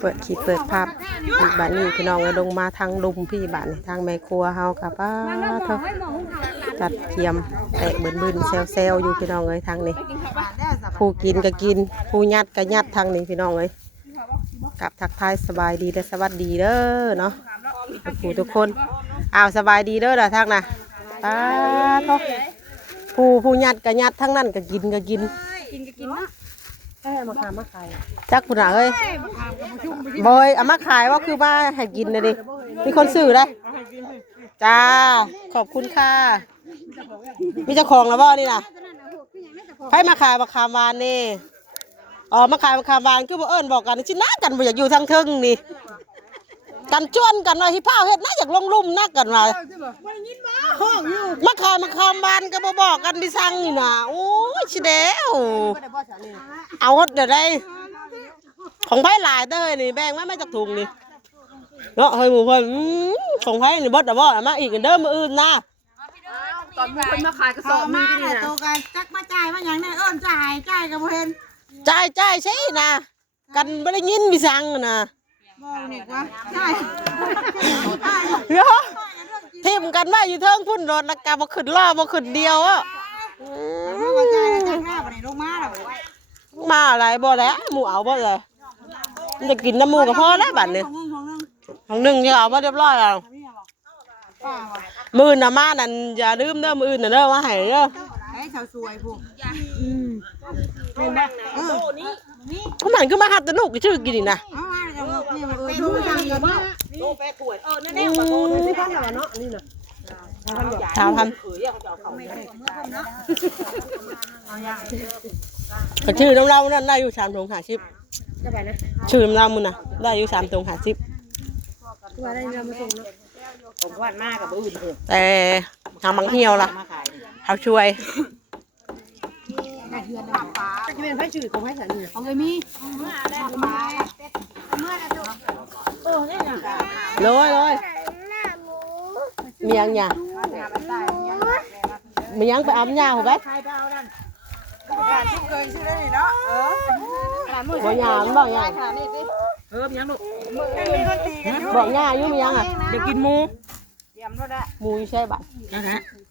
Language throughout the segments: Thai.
เปิดขีดเปิดภาพอีกบ้านนี้พี่น้องลงมาทางลุมพี่บ้านทางแม่ครัวเฮากับป้าเถอะจัดเทียมแตะบึนๆเซลอยู่พี่น้องเลยทางนี้ผู้กินก็กินผู้ยัดก็ยัดทางนี้พี่น้องเลยกับทักทายสบายดีและสวัสดีเด้อเนาะทุกคนสบายดีเด้อล่ะทางน่ะป้าเถอะผู้ยัดก็ยัดทั้งนั้นก็กินเนาะมาขายมาขายจักคุณน่ะเอ้ยบอยเอามาขายว่าคือว่าให้กินเลยดิมีคนซื้อได้จ้าขอบคุณค่ะมีเจ้าของแล้วบ่นี่นะให้มาขายมะขามหวานนี่มาขายมะขามหวานคือบ่เอิ้นบอกกันชินะกันบ่อยากอยู่ทางเทิงนี่กันจวนกันว่าฮิพ้าวเฮ็ดนะอยากลงลุ่มนักกันว่ามาขายมะขามหวานก็บ่บอกกันดิสั่งนี่น่ะโอ้ยสิเด้วเอาเดี๋ยวได้ของไผ่หลายเด้อนี่แบ่งมาจากถุงนี่เนาะเฮ้ยหมูเพิ่นของไผ่นี่บดบ่มาอีกเด้อมื้ออื่นนะตอนเพิ่นมาขายกระสอบนึงนี่นะโตกันจักมาจ่ายมาหยังได้จ่ายก็บ่เห็นจ่ายใช่นะกันบ่ได้ยินมีสั่งนะบ่นี่กว่าใช่เนาะทิ่มกันว่าอยู่เทิงพุ่นรถแล้วก็บ่ขึ้นล้อบ่ขึ้นเดียวอ่ะมาจ่ายจักหน้าบ่ได้ลงมาแล้วมาอะไรบ่แล้วหมูเอาบ่เลยมันจะกินน้ำหมูกับพ่อได้บัดนี้ของหนึ่งจะเอามาเรียบร้อยแล้วมื้อน่ะมานั่นอย่าลืมเด้อมื้ออื่นน่ะเด้อมาให้เด้อให้ชาวสวยพวกแม่นบ่นี่มันคือมาหัดตะนุกชื่อกินนี่นะนั่นๆบ่โตนี่พันแล้วเนาะนี่น่ะถามพันก็ชื่อน้ำเรานั่นได้อยู่3 ถุง 50ชื่อน้ำเรามึงน่ะได้อยู่3 ถุง 50ว่าได้เรามาส่งเนาะผมวาดมากกับอื่นแต่ทางบางเหี่ยวล่ะเขาช่วยจะเป็นไผ่ชื่อของไผ่สันนี่เอาเลยมีเลยมียังไงมียังไปอาบน้ำเหรอครับบอกยาบอกยายังลูกบอกยาอยู่มียังอ่ะจะกินหมูหมูใช่ป่ะ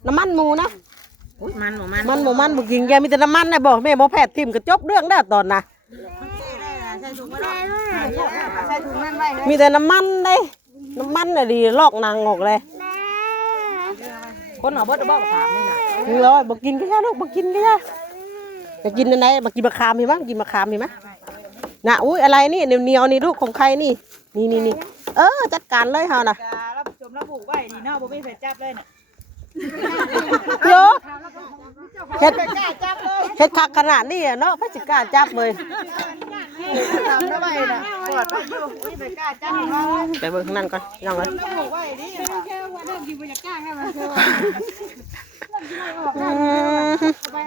น้ำมันหมูนะมันบุกินแกมีแต่น้ำมันนะบอกแม่บอกแพทย์ทิมก็จบเรื่องได้ตอนน่ะมีแต่น้ำมันเลยน้ำมันน่ะดีลอกนางออกเลยคนเอาเบิดเอาขามนี่นะเลยบอกกินก็แค่ลูกบอกกินก็แค่จะกินอะไรบอกกินมะขามมีมั้งกินมะขามมีมั้ยน่ะอุ้ยอะไรนี่เหนียวนี่ลูกของใครนี่จัดการเลยเฮาน่ะรับชมรับผูกไว้นี่เนาะบ่มีไผจับเลยน่ะเยอะเฮ็ดคักขนาดนี้เนาะพระสิกล้าจับเลยทำได้ไว้น่ะปวดไปอยู่มีไผกล้าจับเฮาไปเบิ่งข้างนั้นก่อนน้องเอ้ยผูกไว้ดิแค่ว่าเริ่มกินบ่อยากกล้าแค่ว่า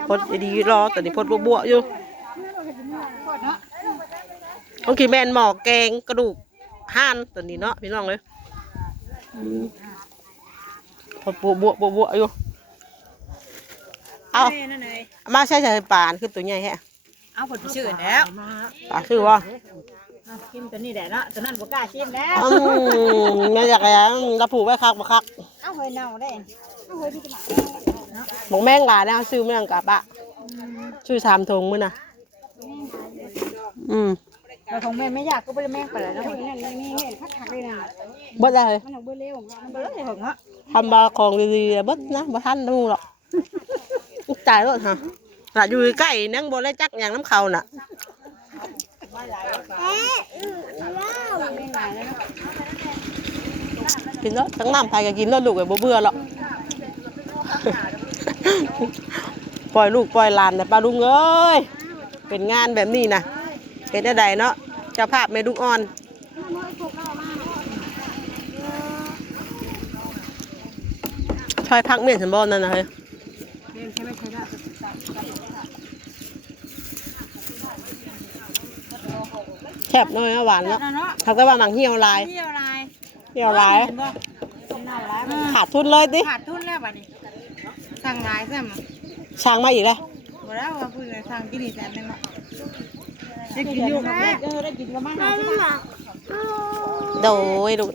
พดดีรอแต่นี่พดบัวอยู่บางทีแม่นหมอกแกงกระดูกห่านตัวนี้เนาะพี่น้องเลยพดบัวอยู่เอามาใช้ปานคือตัวใหญ่แฮะเอาผลชื่อแล้วปาคือว่ากินตัวนี้แหละเนาะตัวนั้นบ่กล้าชิมแล้วไม่อยากอะไรกระผูไว้คักมาคักเอาเฮ้ยเน่าได้เอาเฮ้ยพี่จะบอกแมงหลาเนี่ยซื้อแมงกับปะชื่อ3 ถุงมื้อน่ะเราของแม่ไม่อยากก็บ่ได้แม่งไปแล้วเนาะนั่นนี่เห็นคักๆเลยนะบ่ได้มันเอาเบิ่เร็วมันบ่เลยเหงาทำบาของดีๆเบิดนะบ่ทันดูหรอกตายแล้วฮะน่ะอยู่ใกล้นั่งบ่ได้จักอย่างน้ำเขาน่ะกินแล้วทั้งน้ำไทยก็กินแล้วลูกก็บ่เบื่อหรอกปล่อยลูกปล่อยหลานนะป้าลุงเอ้ยเป็นงานแบบนี้นะเป็นได้ใดเนาะเจ้าภาพแม่ลูกอ่อนชอยพักเมียนสมบูรณ์นั่นนะเฮ้ยแซ่บน้อยนะหวานเนาะเขาก็ว่าหมังเหี่ยวลายขาดทุนเลยดิขาดทุนแล้วบัดนี้สั่งหลายซ้ำช่างมาอีกแล้วบ่แล้วว่าพูดเลยสั่งกินนี่แสนนึงเนาะ ได้กินอยู่ได้กินก็มาหาสิบาท โดยดู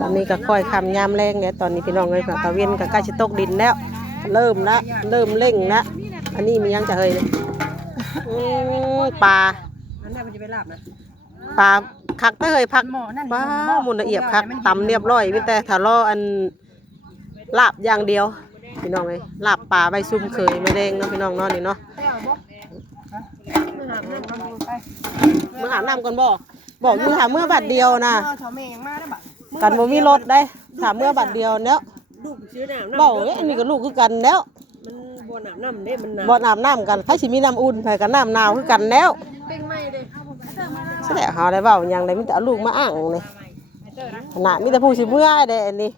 ตอนนี้ก็ค่อยคำยามแรงเนี่ยตอนนี้พี่น้องเลยตะเวียนก็ใกล้จะตกดินแล้วเริ่มเร่งนะอันนี้มียังจะเฮยเลยปลา นั่นได้มันจะไปลาบนะ ปลาคักเตยพักปลามุนละเอียดคักตำเรียบร้อยมีแต่ถ้ารออันลาบอย่างเดียวพี่น้องเลยลาบปลาใบซุ่มเคยไม่แดงเนาะพี่น้องเนาะนี่เนาะเมื่อหาน้ำก่อนบอกอยู่ถามเมื่อบัดเดียวนะกันบ่มีรถได้ถามเมื่อบัดเดียวเนาะ ลูกซื้อน้ำ บอกอันนี้ก็ลูกคือกันแล้ว มันบ่น้ำน้ำเด้มัน บ่อาบน้ำกันใครสิมีน้ำอุ่นใครกันน้ำหนาวคือกันแล้ว เป็นไม่เด้ ใช่แล้วเฮาได้เว้าหยังได้มีแต่เอาลูกมาอ้างนี่ขนาดมีแต่ผู้สิเมื่อได้อันนี้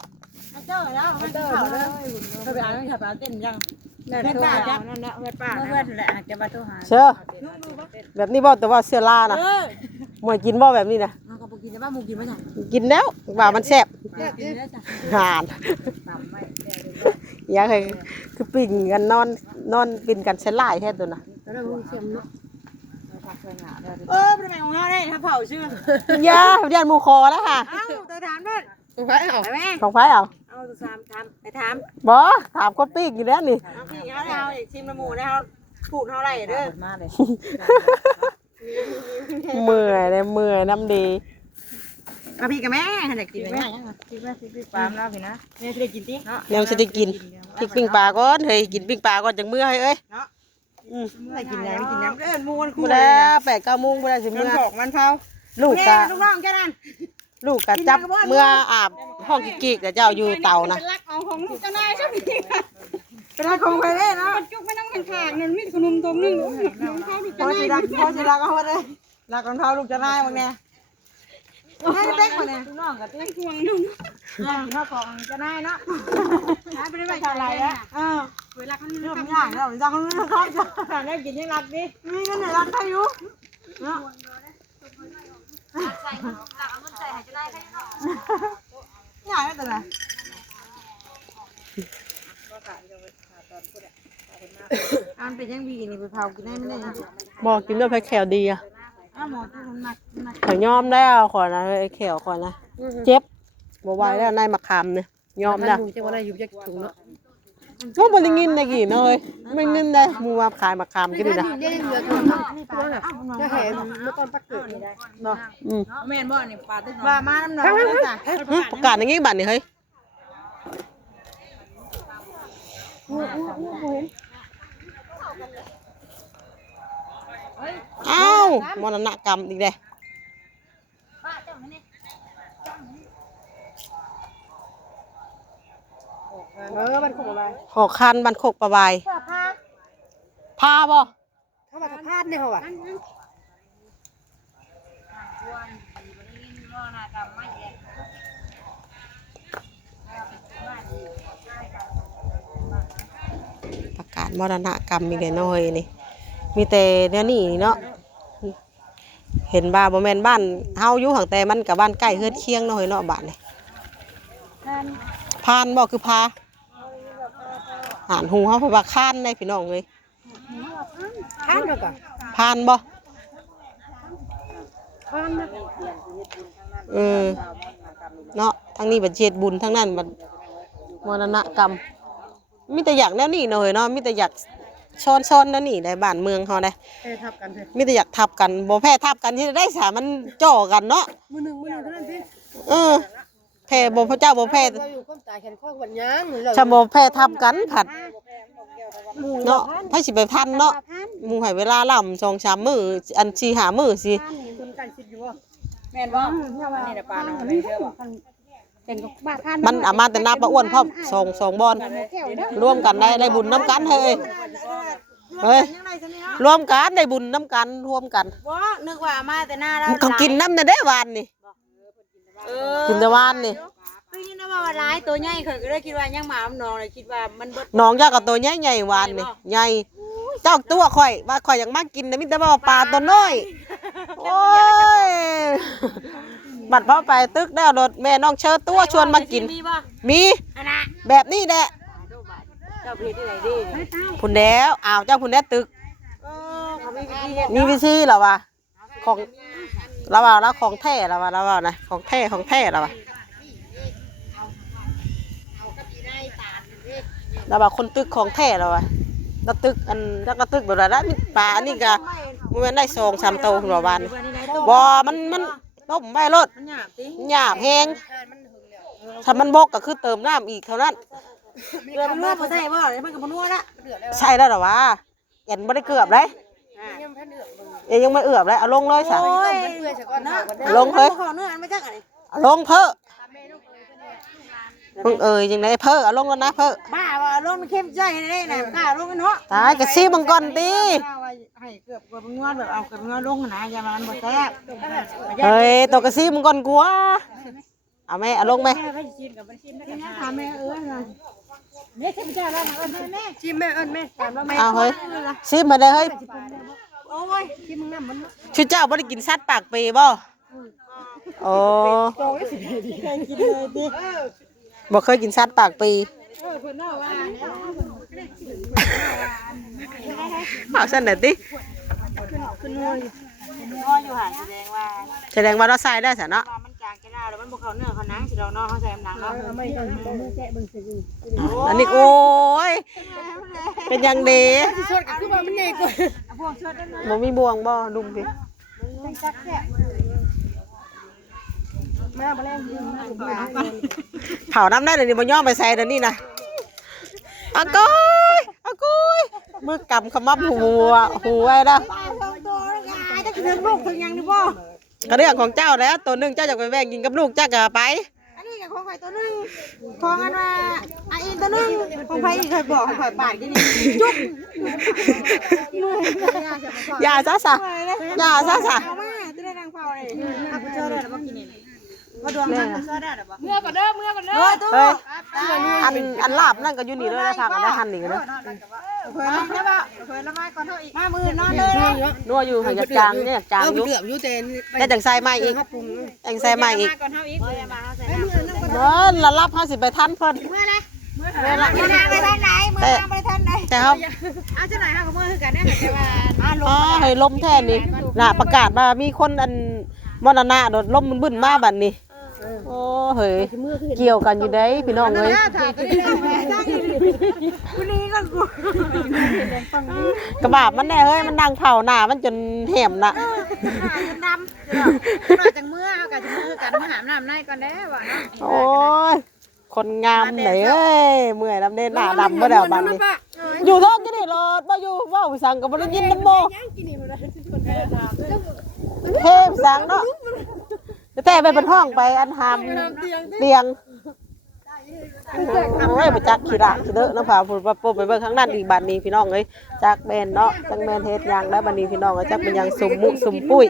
เจ้าแล้วเจ้าแล้วเขาไปอ่านเขาไปเต้นยังเพื่อนป้าจ้ะนั่นแหละเพื่อนป้าเพื่อนแหละจะมาโทรหา เชื่อแบบนี้บ่แต่ว่าเสื้อลานะมวยกินบ่แบบนี้นะ เขาบอกกินแต่ว่ามูกินไม่ใช่ กินแล้วว่ามันแซ่บ กินแล้วจ้ะ หานอยากให้คือปิ่งกันนอนปิ่นกันใช้ลายแท้ตัวน่ะ แล้วมูเค็มเนาะเป็นไงของเขาได้ถ้าเผาชื่อย่ าเรียนหมู่คอแล้วค่ะ เอ้าตัวถามด้วย ของไผเอา ไปแม่ ของไผเอา เอาตัวถามไปถาม บ่ถามคนปิ้งอยู่แล้วนี่ เอาพี่เขาเอาอีกชิมละหมูนะเขาผูกเท่าไรเด้อมาเลย เมื่อยน้ำดี เอาพี่กับแม่อยากกินไหมกินไหมพี่ปลาแล้วพี่นะแม่จะได้กินดิเนาะ ยังจะได้กินพริกปิ้งปลาก่อนเฮ้ยกินปิ้งปลาก่อนจังเมื่อให้เอ้ย เนาะไม่กินน้ำกินน้ำเอิ้นมูนคู่ บ่ เล ได้ ยนะ 8-9 โมงบ่ได้สิ มัน เมื่อ ผอกมันเผา ลูก ลู กะ กน้องแค่นั้น ลูกกะจับเมื่ออาบห้องกิกๆแต่เจ้าอยู่เตานะ เป็นรักเอาของลูกจะนายใช่ไหมเป็นรักของไปเลยเนาะจุกไม่ต้องกันขางนั่นมีขนมตรงนึงน้องเขาลูกจะนายพ่อจะรักเอาเลยรักของเขาลูกจะนายบางแน่ให้เด็กมาเนี่ยน้องกับเด็กทวงนุ่งเขาของจะนายเนาะไปได้ไปเท่าไรแล้วเวลาเขาเริ่มยากแล้วเวลาเขาเริ่มเขาจะได้กินยังรักดิมีเงินไหนรักใครอยู่เนาะใส่หลักเอาเงินใส่ให้จะได้ใครเนาะยากแต่ละอันเป็นยังบีนี่ไปเผากินได้ไม่ได้ บอกกินด้วยไผ่แขวดีอ่ะ อ้าวหมอที่มันหนัก ขอยอมแล้วขอนะไอ้แขวขอนะเจ็บบ่ไหวแล้วนายมะขามเนี่ยยอมแล้ว จะว่าอะไรอยู่จะถุงเนาะ ว่าบ่ได้ยินได้กี่เนาะเอ้ยไม่เงินได้หมู่มาขายมะขามกันนี่นะ เล่นเหลือถุงนี่ปลาจะเห็นเมื่อตอนปักเกิดนี่ได้เนาะ แม่นบ่นี่ปลาตึกว่ามาน้ำหนองจ้ะ ประกาศอย่างงี้บัดนี่เฮ้ยอ้าวมรณกรรมอีกแล้วมันคงอะไร หอกคันบันโคกประบายพาบ่ เขามาพาดเนี่ยเหรอวะ ประกาศมรณกรรมอีกแล้วน้อยนี่มีแต่แนวนี้เนาะเห็นบ่าบ่แม่นบ้านเฮาอยู่ข้างแต่มันกับบ้านใกล้เฮือนเคียงเนาะเฮ้ยเนาะบ้านนี่พานบ่คือพาหานหูเฮาเพราะว่าค้านได้พี่น้องเอ้ย พาดแล้วก็ พานบ่ พาดนะ เนาะทั้งนี้บัดเฮ็ดบุญทั้งนั้นบัดมรณกรรมมีแต่อยากแนวนี้เนาะเฮ้ยเนาะมีแต่อยากซ้อนๆแนวนี้ได้บ้านเมืองเฮาได้ ทับกันเถอะ มีแต่อยากทับกันบ่แพ้ทับกันที่ได้สามันจ่อกันเนาะ มือหนึ่งเท่านั้นสิ แพ้บ่พระเจ้าบ่แพ้ เราอยู่ก้มตายแขนข้อวันย่าง ชาบ่แพ้ทับกันผัดเนาะไผสิไปทันเนาะหมู่ให้เวลาล่ำ2-3มื้ออัน4-5มื้อสิ คุณกันคิดอยู่ว่าแม่นบ่นี่น่ะปลาเนาะไม่เชื่อบ่เป็นบ้าพาน มันเอามาแต่นาปลาอ้วนพร้อม2บอนรวมกันได้บุญน้ำกันเฮ้ยรวมกันได้บุญน้ำกันรวมกัน บ่นึกว่ามาแต่หน้าเรา เขากินน้ำนั่นได้วานนี่กินแต่วานนี่ เฮ้ยนี่นะว่าร้ายตัวใหญ่เคยก็ได้คิดว่ายังหมาน้องเลยคิดว่ามันเบิด น้องยากับตัวใหญ่ๆวานนี่ใหญ่เจ้าตัวข่อยว่าข่อยอยากมากินนะมิแต่ว่าปลาตัวน้อยโอ้ยบัดพอไปตึกแล้วรถแม่น้องเชิญตัวชวนมากิน มีบ่ มี อันน่ะ แบบนี้แหละ เจ้าเพจที่ไหนดิ พุ่นแล้วอ้าวเจ้าพุ่นแล้วตึก เขามีวิธีเฮ็ด มีวิธีเหรอวะของเราว่าแล้วของแท้เราว่านะของแท้เราว่าเราว่าคนตึกของแท้เราว่าเราตึกอันแล้วก็ตึกแบบนั้นปลาอันนี้ก็มันได้2-3 โตหัววานบ่มันต้มใบรส มันหยาบติ หยาบแห้งถ้ามันบกก็คือเติมน้ำอีกเท่านั้น เกลือมันนัวบ่ใส่บ่มันก็บ่นัวละ ใช่แล้วเหรอวะแอนไม่ได้เกือบเลยเอ็ยังไม่เอือบเลยเอาลงเลยสะ โอ้ยนะ ลงเลย ขอเนื้ออันไม่จักอันนี้ เอาลงเพ้อมึงยังไงเพ้อเอาลงแล้วนะเพ้อ บ้าว่าลงมันเข้มใจได้น่ะกล้าลงกันเนาะ ตายกระซีมังกรตี ให้เกือบมันนัวแบบเอาเกือบนัวลงนะอย่ามันบ่แซ่บ เฮ้ยตัวกระซีมังกรกลัวเอาไหมเอาลงไหม ถามแม่แม่ชิมจ้าแล้วแม่ชิมแม่แม่ถามแล้วแม่ เอาเฮ้ยซีมาเลยเฮ้ย โอ้ยชิมมึงน้ำมัน ชุดเจ้าไม่ได้กินซัดปากปีบ่โอ้ โตได้สิดีเคยกินเลยดิ บ่เคยกินซัดปากปี เพิ่นเล่าว่า เอาเส้นไหนดิ ขึ้นนัวอยู่ห่างแสดงว่า เราใส่ได้สะเนาะ มันจางแค่หน้าแล้วมันบ่เข้าเนื้อเข้าหนังสิเราเนาะเขาใส่หนังเนาะไม่ต้องมือแกะเบิ่งสิ อันนี้โอ้ยเป็นยังดี ชดก็คือว่ามันใหญ่กว่าพวกชดนั่น บ่มีบวงบ่ลุมพี่ จังจักแค่มาบ่แรงดีมาบ่ เผาน้ำได้เดี๋ยวนี้บ่ย่อมไปใส่เดี๋ยวนี้นะอากุยมือกำขมับหัวไว้แล้ว ป้าสองตัวแล้วกายจะถึงลูกถึงยังนี่บ่ ก็เรื่องของเจ้าแล้วตัวหนึงเจ้าจะไปแบ่งกินกับลูกเจ้าก็ไป อันนี้กับของข่อยตัวนึงของอันว่าอีตัวนึงของไผอีกเคยบอกของข่อยปาดกินนี่จุ๊บ อย่าซะซะอย่าซะซะ เอามาจะได้ดังเผาเลยเอาไปเจอได้แล้วบ่กินนี่บ่ดวงมันเจอได้แล้วบ่เมื่อก่อนเด้อตู้ เฮ้ยอันลาบนั่นก็อยู่นี่เลยนะพักกันได้หันนี่เลย เพิ่นแล้วบ่เพิ่นแล้วมาก่อนเฮาอีกมามื้อนอนเลย นัวอยู่หันจากจางเนี่ยจางอยู่ เดือบอยู่แต่ แต่จังใส่ใหม่อีกจังใส่ใหม่อีก ก่อนเฮาอีกเดี๋ยวมาเฮาใส่น้ำ เด้อละรับ50ไปทันเพิ่น เมื่อนะเมื่อไปทางไหนเมื่อไปทางไหน แต่เฮา เอาจังไหนเฮาก็เมื่อคือกันเนี่ยแต่ว่าล อ๋อง เฮ้ยลมแท้นี่น่ะประกาศว่ามีคนอันมรณะโดดลมมันบึ้นมาบัดนี้โอ้เฮ้ยเกี่ยวกันอยู่ได้พี่น้องเอ้ย กูนี่ก็กู กระบาบมันแน่เฮ้ยมันดังเผาหน้ามันจนแหมน่ะ ดำเราจังเมื่อเอากับจังเมื่อกันมาหามน้ำในก่อนได้บ่เนาะ โอ้ยคนงามไหนเอ้ยเมื่อยลำเด่นหน้าดำบ่แล้วบัดนี้อยู่ท้องกินนี่รถบ่อยู่เว้าสั่งก็บ่ได้ยินนำโมเทพสั่งเนาะแต่ไปเป็นห้องไปอันหามเตียงโอ้ยไปจักขี้ระขี้เด้อน้ำผาพุ่นปุ๊บไปเบิ่งข้างนั้นอีกบัดนี้พี่น้องเอ้ยจักแม่นเนาะจักแม่นเฮ็ดหยังแล้วบัดนี้พี่น้องเอ้ยจักเป็นหยังสมมุสมปุ้ย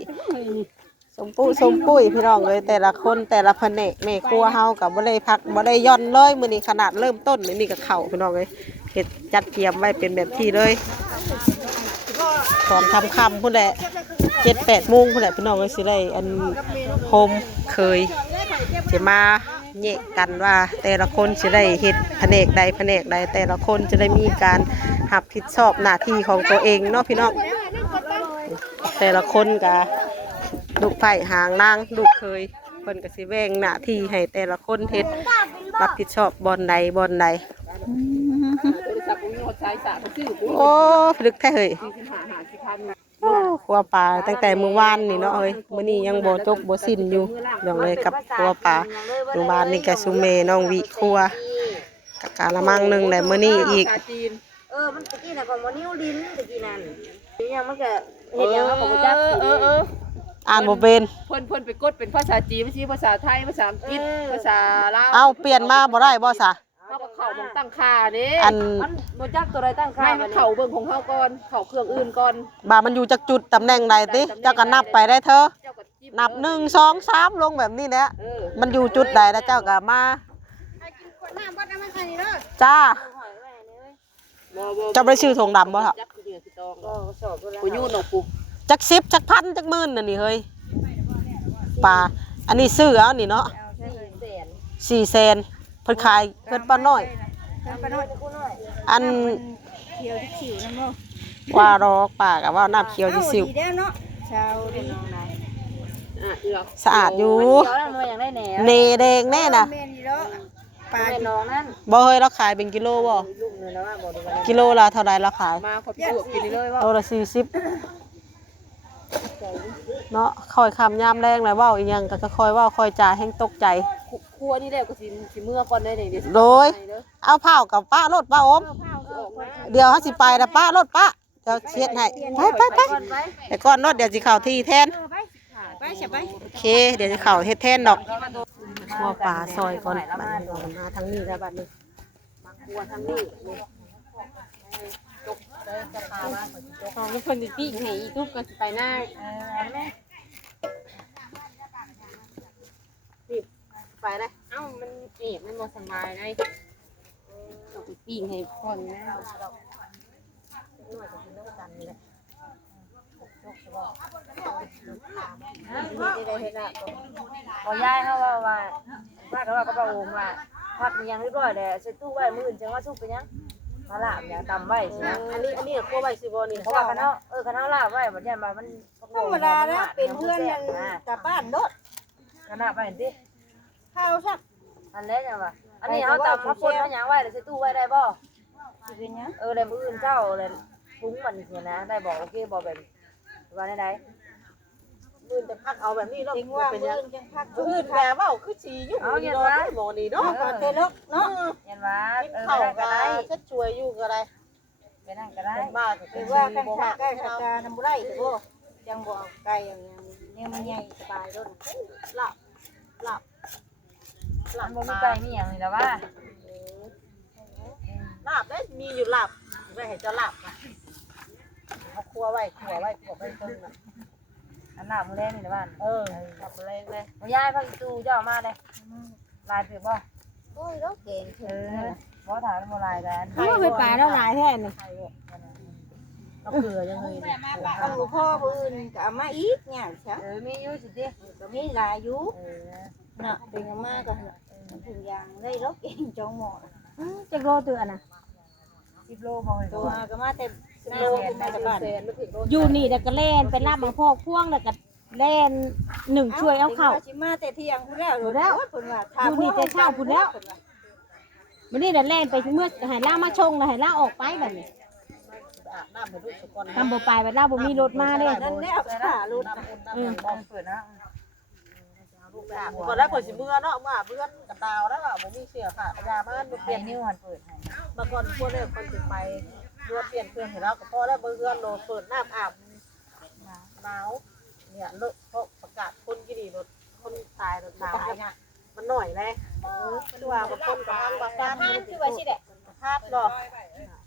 สมปุ้ยพี่น้องเอ้ยแต่ละคนแต่ละแผนกแม่ครัวเฮาก็บ่ได้พักบ่ได้หย่อนเลยมื้อนี้ขนาดเริ่มต้นนี่ก็เข้าพี่น้องเอ้ยเฮ็ดจัดเตรียมไว้เป็นแบบที่เลยตอนค่ำๆพุ่นแหละ 7-8 โมงพุ่นแหละพี่น้องเอ้ยสิได้อันโฮมเคยสิมาแยกกันว่าแต่ละคนสิได้เฮ็ดแผนกใดแต่ละคนจะได้มีการรับผิดชอบหน้าที่ของตัวเองเนาะพี่น้องแต่ละคนก็ลูกไผ่หางนางลูกเคยเพิ่นก็สิแบ่งหน้าที่ให้แต่ละคนเฮ็ดรับผิดชอบบอนใดโอ้ลึกแท้เฮ้ยโอ้ครัวปลาตั้งแต่มื้อวานนี่เนาะเอ้ยมื้อนี้ยังบ่จบบ่สิ้นอยู่เรื่องเลยกับครัวปลามื้อวานนี่ก็ซุเมน้องวิครัวกะกะละมังนึงแล้วมื้อนี้อีก มันตะกี้น่ะก่อนบ่นิ้วลิ้นตะกี้นั่นยังมันก็เฮ็ดหยังเฮาก็บ่จัก อ่านบ่เป็น เพิ่นไปกดเป็นภาษาจีนภาษาไทยภาษาอังกฤษภาษาลาว เอาเปลี่ยนมาบ่ได้บ่ซะ เฮาก็เข้าบ่ตั้งค่าเด้ อัน มันบ่จักตัวใดตั้งค่าให้มันเข้าเบิ่งของเฮาก่อนเข้าเครื่องอื่นก่อน บ่ามันอยู่จักจุดตำแหน่งใดติเจ้าก็นับไปได้เถอะ เจ้าก็จิ้ม นับ1 2 3ลงแบบนี้แหละมันอยู่จุดใดแล้วเจ้าก็มา น้ำบ่ได้มาใส่นี่เด้อ จ้า บ่ เจ้าบ่ได้ชื่อธงดำบ่ครับ จักคือสิตองกูยูนออกกู จัก10จักพันจักหมื่นนั่นนี่เฮ้ยปลาอันนี้ซื้อเอานี่เนาะ400,000เพิ่นขายเพิ่นป้าน้อย ไปน้อย อัน เขียวที่ขิวน้ำเนาะ ว่ารอกปากกับว่าน้ำเขียวอยู่สิว ดีแล้วเนาะชาวเป็นน้องนาย เอือก สะอาดอยู่ เดี๋ยวนั้นมันอย่างได้แหน่ เนแดงแน่น่ะ แม่นี่เนาะปลา แม่น้องนั่น บ่เฮ้ยเราขายเป็นกิโลบ่ ลูกเนี่ยแล้วว่าบอกดูว่า กิโลละเท่าไรเราขาย มาขอบคุณกินเลยว่า โลละ40เนาะคอยคำยามแรงเลยเว้าอีหยังก็คอยเว้าคอยจ่าแห่งตกใจ ครัวนี่แหละก็สิเมื่อก่อนได้เดี๋ยว โดย เอาเผากับป้ารถป้าอม ออกมา เดี๋ยวเขาสิไปนะป้ารถป้าเดี๋ยวเช็ดให้ไป ก่อนไป แต่ก่อนรถเดี๋ยวสิเข่าที่แทน ไปใช่ไป โอเค เดี๋ยวสิเข่าเฮ็ดแทนดอกหัวปลาซอยก่อนบัดนี้เอามาทางนี้แล้วบัดนี้ ครัวทางนี้จกจะพามาของทุกคนจะปิ้งให้อีทุกก็สิไปหน้าไปเลยเอ้ามันมันบ่สบายได้ต้องไปปิ้งให้คนแล้ว พอยายเขาว่าก็ว่าก็บ่าโอ่งว่าพักยังเรียบร้อยแล้วใส่ตู้ไว้มื้ออื่นจังว่าสุกเป็นหยังมาลาบอย่างตำไว้สินะ อันนี้ครัวไว้สิบ่นี่ เพราะว่าคันเฮาคันเฮาลาบไว้บัดยันว่ามัน ธรรมดาแล้วเป็นเพื่อนกันแต่บ้านโดด ขนาดไปเห็นติ ข้าวซัก อันแล้วจังว่าอันนี้เฮาตำมาป่นมาหยังไว้แล้วใส่ตู้ไว้ได้บ่ สิเป็นหยัง แล้วมื้ออื่นเช้าแล้วปรุงมันสินะได้บ่โอเคบ่แบบว่าได้ มื้อจะพักเอาแบบนี้เนาะ จริงว่า เป็น มื้ ยัง อจังพัก มื้อแม่เว้าคือสิอยู่นี่เนาะหมอนี่เนาะ ก่อนเตลกเนาะ ยันว่า เข้า ก็ ก็ ได้ ชัดช่วยอยู่ก็ได้ ไปนั่งก็ได้ บ้าก็ หรือว่าคันขาใกล้ขาตาน้ำบุไรหรือบ่จังบ่เอาไก่อย่างนี้เนี่ยมันใหญ่สบายโดด หลับ มันบ่มีไก่มีหยังนี่ล่ะว่า หลับได้มีอยู่หลับไว้ให้เจ้าหลับนะเอาครัวไว้เพิ่นน่ะ อันหน้ามื้อแรกนี่ล่ะบ้าน หลับแรงเลย บ่ยายพักอีตู้เจ้ามาเลยลายเปียกบ่ โอ้ยแล้วเก่ง บ่ถามบ่ลายกัน เขาไปป่าแล้วหลายแท้นี่ เอาเกลือยังไงเนี่ย อันหลวงพ่อผู้อื่นก็เอามาอีกเนี่ยใช่ มีอยู่สิติ ก็มีหลายอยู่เนาะเป็นเอามาก็ถึงอย่างได้รถเองจองหมอจะโลตัวน่ะ 10โลบ่เฮ้ย ตัวก็มาแต่หน้ามาแต่บ้าน อยู่นี่แต่ก็เล่นไปรับมาพอกพ่วงแล้วก็เล่นหนึ่งช่วยเอาเข้า สิมาแต่เที่ยงพุ่นแล้วเพิ่นว่า อยู่นี่แต่เช้าพุ่นแล้ว วันนี้เดี๋ยวเล่นไปเมื่อใหายล่ามาชงแล้วใหายล่าออกไปแบบนี้ อาบน้ำให้ลูกสักก่อน ทำบ่ไปแบบล่าบ่มีรถมาเด้ นั่นแหละขาลุด บ่เปิดนะ ก่อนแล้วเปิดสิเมื่อเนาะเมื่อเพื่อนกับดาวแล้วบ่มีเสียค่ะยามันเป เปลี่ ลี่ ย ย น น นิ้วหันเปิดให้ มาก่อนพวกเนี่ยคนสิไปเพื่อเปลี่ยนเครื่องให้เราก็พอแล้วเพื่อนโดนเปิดน้ำอาบหนาวเนี่ยเลิกเพราะประกาศคนกี่ดีรถคนตายรถหนาวเนี่ยมันหน่อยเลยคือว่าบางคนกับทางบางบ้าน พานคือว่าสิแหละ ภาพหรอ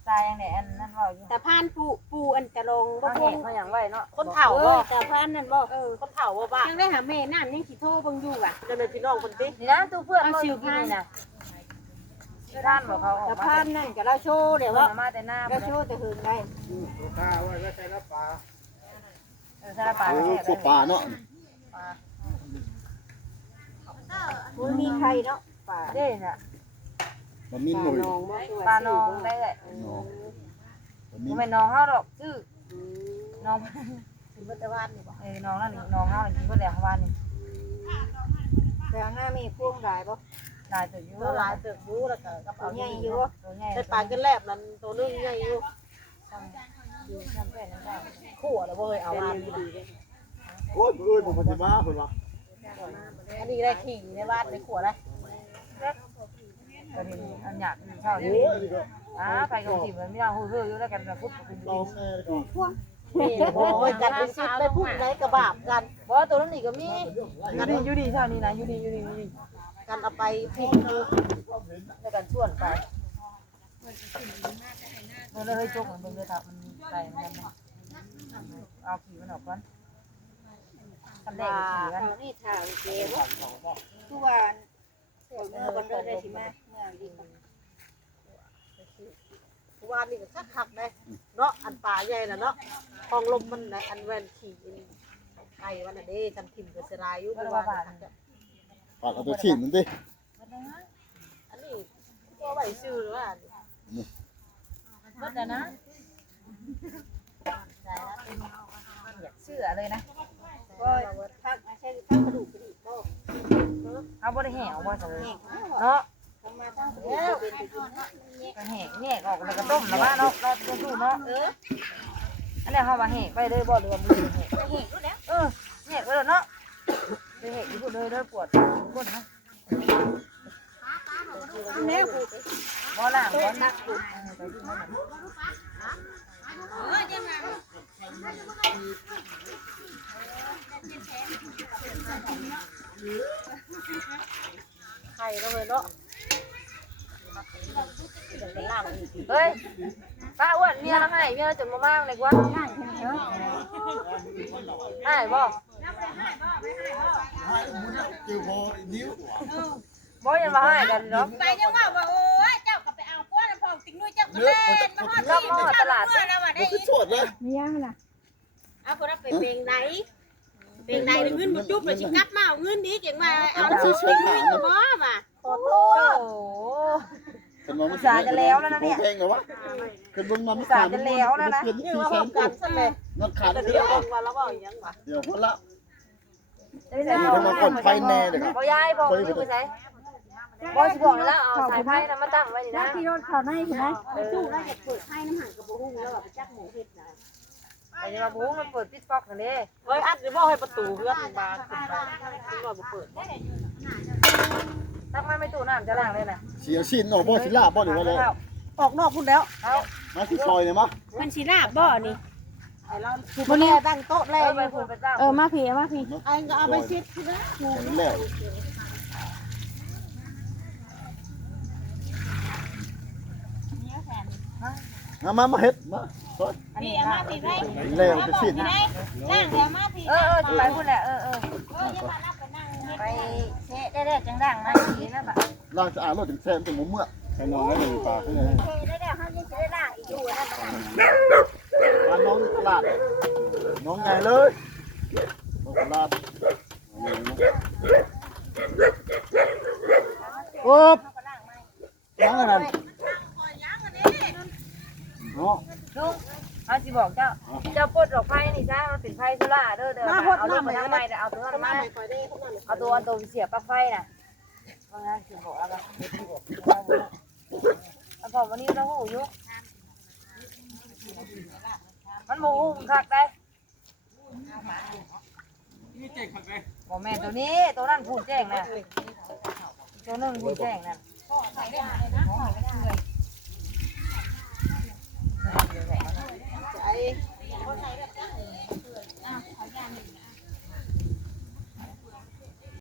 ตายยังไดอันนั้นเว้าอยู่ แต่พานปูอันจะลงบ่ บ่ พ เห็ ง นเขาหยังไว้เนาะ คนเผา เอ บ่ อแต่พานนั่นบ่ คนเผาบ่บ้า ยังได้หาแม่น้ำยังสิโทรเบิ่งอยู่อ่ะ จะเป็นพี่น้องคนติ นี่นะตู้เพื่อนบ่อยู่นี่น่ะท่านบอกเขาออก สะ มา พานนั่นก็เราโชว์เดี๋ยว ว่า ว่า มาแต่หน้า เราโชว์แต่หืนได้ ซาลาปา โอ้พวกปลาเนาะ มันมีใครเนาะป่า เด้น่ะ มันมีหน่วย น้องบ่คือ ปลา ว่า น้องได้แหละ น้องมันมี บ่แม่นน้องเฮาดอกชื่อน้อง ถึงมันจะวานนี่บ่ น้องนั่นนี่น้องเฮานี่กินบ่แล้ววานนี่ แต่หน้ามีพ่วงหลายบ่ ตายตัวอยู่ เมื่อลายเติบรู้แล้วก็กระ ตั เป๋าว ใหญ่ ใหญ่ อ อยู่ ยู่ ตัวใหญ่ แต่ปลากินแลบนั้นตัวนึงใหญ่อยู่ ทำแค่นั้นได้ ขู่แล้วบ่เคยเอาวานดี โอ้ยเอ้ยผมจะมาเพิ่นว่า อันนี้ได้ขี่ในบ้านในขวดได้ ก็นี่อันอยากเช้า โอ้ นี้ ย ไปกับสิมันไม่ได้ฮู้ๆอยู่แล้วกันแบบพุทธคุณ ลองแน่ก็ นี่โอ้ยกันไปซิดไปพุ่งไหนกระบาบกัน บ่ตัวนั้นนี่ก็มีอยู่ดีเช้านี้นะอยู่ดี กันเอาไปพิงดู แล้วกันชวนไปมันเลยจกมันเบิ่งเลยถ้ามันใส่มันเอาขี้มันออกก่อนคันแรกขี้มัน นี่ถามเจ๊บ่คือว่าเมื่อวันเดินได้สิมาเมื่อดี วานนี่ก็คักคักได้เนาะอันป่าใหญ่น่ะเนาะคลองลมมันไหนอันแวนขี่ไก่วันน่ะเด้จำถิ่มกับเสลายอยู่ ปลาเอาไปทิ้งมันดิ อันนี้ ตัวใบชื่อหรือว่าเบิดแล้วนะอยากเชื่อเลยนะก็เอาบ่ได้แหวบ่จังเลยเนาะก็แหกแหกออกแล้วก็ต้มแล้วว่าเนาะเราจะดูเนาะอันนี้เฮาว่าแหกไปเลยบ่เรือมือแหกแหกรู้แล้วแหกไปแล้วเนาะไปแหกอยู่พุ่นเลยปวดปวดนะบ่ล่างบ่นักไข่ก็เลยเนาะเฮ้ยป้าอ้วนเมียแล้วไงเมียจนมามากเลยกว่าให้บ่ เกี่ยวพอนิ้ว บ่ยังมาให้กันเนาะ ไปยังว่าโอ้ยเจ้าก็ไปเอาก้อนพอติ๊กนุ้ยเจ้าก็ เนื้อ เล่ มัน นมาฮอดที่ตลาดแล้วว่าได้ คือโสดเลย มียังล่ะ เอาคนไปเพลงไหนเพลงไหนเงินบ่จุ๊บแล้วสิกลับมาเอาเงินนี้จังว่าเอาซื้อนุ้ยก็บ่ว่า ขอโทษโอ้อุตส่าห์จะแล้วแล้วนะเนี่ย แพงเหรอวะเป็นบุญมา อุตส่าห์จะแล้วแล้วนะ เปลี่ยนที่แสนกันซะเลยนักขาดเดียวเดี๋ยวคนละ ทำไมคนไฟแน่เด้อครับ บ่ยายบ่อยู่ไปใช้บ่สิบอกแล้วเอาสายไฟน่ะมาตั้งไว้นี่นะ ที่รถเขาในใช่ไหม สู้แล้วอยากเปิดให้น้ำหันกับบ่ฮู้แล้วว่าไปจักหมูเฮ็ดน่ะ ไอ้มาบูมันเปิดปิดป๊อกนั่นเด้ เฮ้ยอัดสิบ่ให้ประตูเฮือนบานขึ้นไปถึงว่าบ่เปิด ตั้งไม่ตู้น้ำจะล้างเลยน่ะ เสียชิ้นออกบ่สิลาบ่หรือว่าเลย ออกนอกพุ่นแล้ว เอา มาที่ซอยเนี่ยมั้ย มันสิลาบบ่นี่ วันนี้ตั้งโต๊ะแร เอา ก ไปพูดไปจ้าง มาผีมาผีไอ้ก็เอาไปซิดที่นะ แล้วมาเฮ็ดมาซอย พี่เอามาพี่ไว้ แล้วจะสิ้น นั่งเดี๋ยวมาพี่ จะไปพูดแหละไปเช็ดได้จังดังนะดีนะบ่ะ ล้างสะอาดรถถึงแซมถึงมุมเมื่อใครนอนได้เลยปากให้เลย ได้เขายังจะได้ล้างอีกอยู่นะ ร้านน้องตลาดน้องไงเลยน้องตลาดโอ๊บยังไงนั่นเนาะ ลุงเขาสิบอกเจ้าเจ้าปลดดอกไฟนี่จ้ามันเป็นไฟโซล่าเด้อเอาลูกมาทางไม้เอาตัวนั้นมาเอาตัวเสียบปลั๊กไฟน่ะว่างั้นสิบอกแล้วก็แล้วพอวันนี้เราหูอยู่มันโมหูคักได้บอกแม่ตัวนี้ตัวนั้นพูดแจ้งนะตัวนึงพูดแจ้งนะ